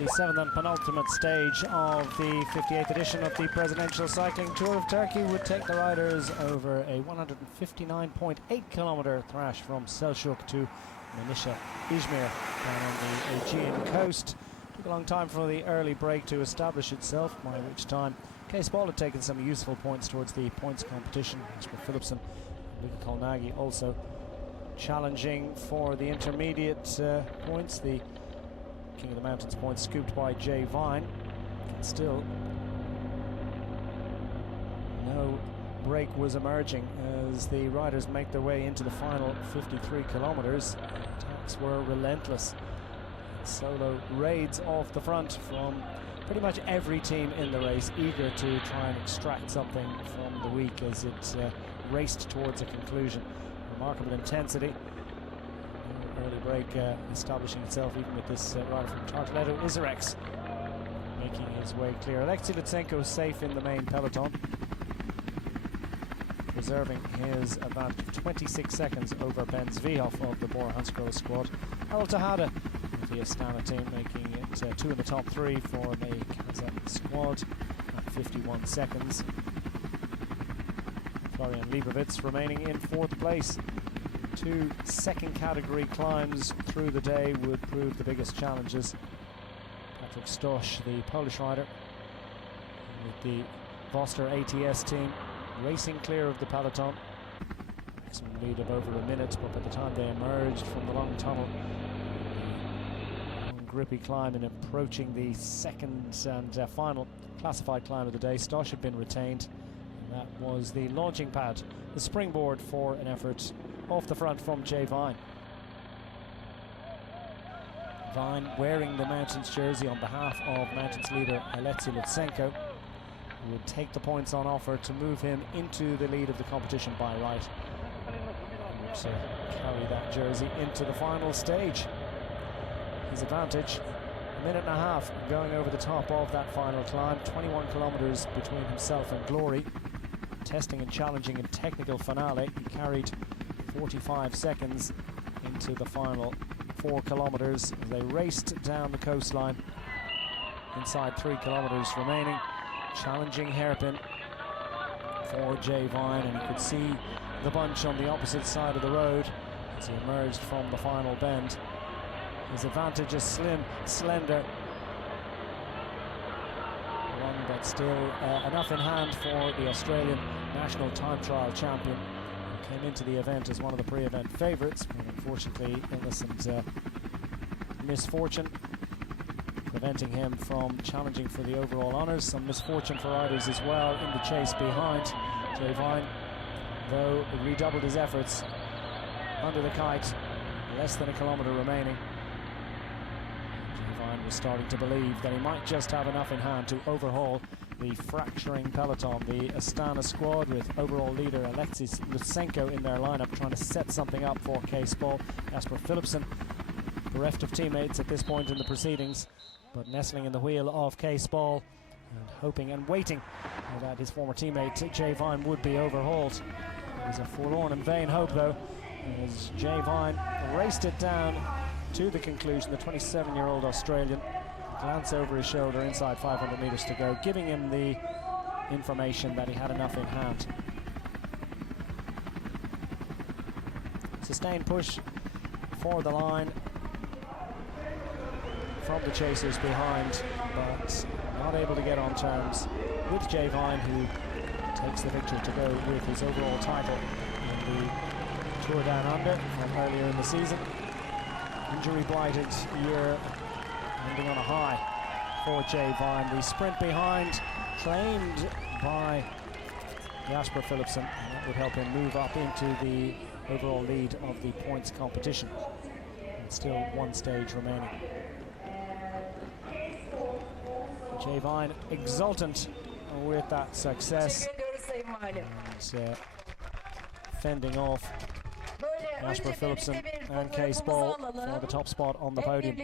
The seventh and penultimate stage of the 58th edition of the Presidential Cycling Tour of Turkey would take the riders over a 159.8 kilometre thrash from Selçuk to Yaşındaki down on the Aegean coast. Took a long time for the early break to establish itself, by which time Spor had taken some useful points towards the points competition. As for Philipsen, Luka Kolnagi also challenging for the intermediate points. The King of the Mountains points scooped by Jay Vine. And still no break was emerging as the riders make their way into the final 53 kilometres. Attacks were relentless. Solo raids off the front from pretty much every team in the race, eager to try and extract something from the week as it raced towards a conclusion. Remarkable intensity. Early break establishing itself even with this rider from Tartletto, Izarex, making his way clear. Alexei Lutsenko safe in the main peloton, preserving his advantage of 26 seconds over Ben Zvihoff of the Bora Hansgrohe squad. Harold Tejada of the Astana team making it two in the top three for the Kazakh squad at 51 seconds. Florian Leibovitz remaining in fourth place. Two second category climbs through the day would prove the biggest challenges. Patrick Stosch, the Polish rider, with the Voster ATS team, racing clear of the peloton. Maximum lead of over a minute, but by the time they emerged from the long tunnel, the long grippy climb and approaching the second and final classified climb of the day, Stosch had been retained. And that was the launching pad, the springboard for an effort off the front from Jay Vine. Vine wearing the Mountains jersey on behalf of Mountains leader Alexei Lutsenko, who would take the points on offer to move him into the lead of the competition by right, and to carry that jersey into the final stage. His advantage, a minute and a half going over the top of that final climb, 21 kilometres between himself and glory. Testing and challenging in technical finale, he carried 45 seconds into the final 4 kilometres as they raced down the coastline. Inside 3 kilometres remaining, challenging hairpin for Jay Vine, and you could see the bunch on the opposite side of the road as he emerged from the final bend. His advantage is slim, slender, one but still enough in hand for the Australian national time trial champion. Came into the event as one of the pre-event favourites, but unfortunately illness and misfortune preventing him from challenging for the overall honours. Some misfortune for riders as well in the chase behind. Jay Vine, though, redoubled his efforts under the kite, less than a kilometre remaining. Jay Vine was starting to believe that he might just have enough in hand to overhaul the fracturing peloton. The Astana squad with overall leader Alexei Lutsenko in their lineup, trying to set something up for Spor. As for Philipsen, bereft of teammates at this point in the proceedings, but nestling in the wheel of Spor and hoping and waiting that his former teammate Jay Vine would be overhauled. It was a forlorn and vain hope, though, as Jay Vine raced it down to the conclusion. The 27-year-old Australian, glance over his shoulder inside 500 metres to go, giving him the information that he had enough in hand. Sustained push for the line from the chasers behind, but not able to get on terms with Jay Vine, who takes the victory to go with his overall title in the Tour Down Under from earlier in the season. Injury blighted year ending on a high for Jay Vine. The sprint behind claimed by Jasper Philipsen, and that would help him move up into the overall lead of the points competition. And still one stage remaining. Jay Vine exultant with that success and fending off Jasper Philipsen and Spor for the top spot on the podium.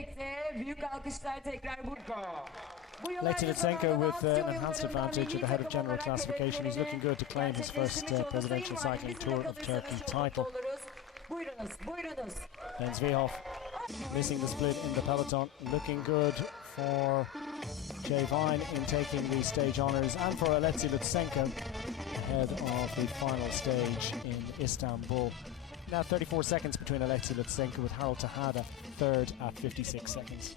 Alexei Lutsenko with an enhanced advantage at the head of general classification. He's looking good to claim his first Presidential Cycling Tour of Turkey title. Ben Zvihoff missing the split in the peloton. Looking good for Jay Vine in taking the stage honours, and for Alexei Lutsenko ahead of the final stage in Istanbul. Now 34 seconds between Alexei Lutsenko with Harold Tejada third at 56 seconds.